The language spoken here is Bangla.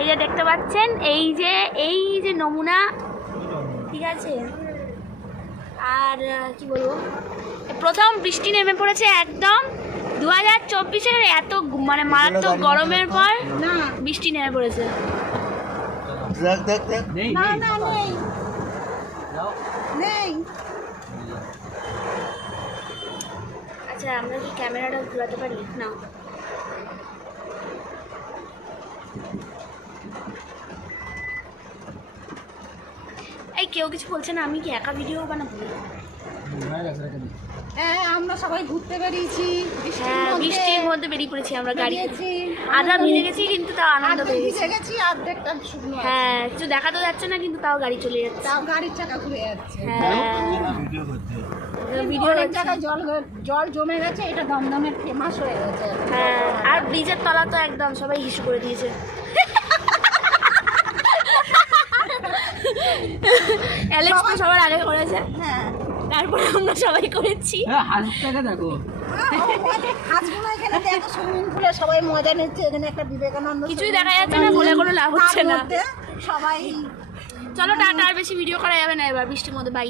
এই যে দেখতে পাচ্ছেন, এই যে নমুনা, ঠিক আছে। আর কি বলবো, প্রথম বৃষ্টি নেমে পড়েছে একদম 2024-এর এত মানে মারাত্মক গরমের পর বৃষ্টি নেমে পড়েছে। আচ্ছা, আমরা কি ক্যামেরাটা ঘোরাতে পারি? না। এই কেউ কিছু বলছে না, আমি কি একা ভিডিও বানাবো? হ্যাঁ, আমরা সবাই ঘুরতে বেরিয়েছি, বৃষ্টির মধ্যে বেরিয়ে পড়েছি আমরা গাড়িতে। আধা ভিজে গেছি কিন্তু তাও আনন্দ পেয়ে গেছি। অর্ধেকটা শুকনো। হ্যাঁ, কিছু দেখা তো যাচ্ছে না কিন্তু তাও গাড়ি চলে যাচ্ছে। তাও গাড়ির চাকা ঘুরে যাচ্ছে। হ্যাঁ, ভিডিও জায়গায় জল জমে গেছে, এটা দমদমের ফেমাস হয়ে গেছে। হ্যাঁ, আর ব্রিজের তলা তো একদম সবাই হিসু করে দিয়েছে। অ্যালেক্স তো সবার আগে করেছে, হ্যাঁ, তারপরে আমরা সবাই করেছি। হাসিটাকে দেখো, হাঁসগুলো এখানে দেখো, সুইমিং পুলে সবাই মজা নিচ্ছে। এখানে একটা বিবেকানন্দ, কিছুই দেখা যাচ্ছে না, বলে কোনো লাভ হচ্ছে না। সবাই। চলো টাটা, আর বেশি ভিডিও করা যাবে না এবার বৃষ্টির মধ্যে। বাই।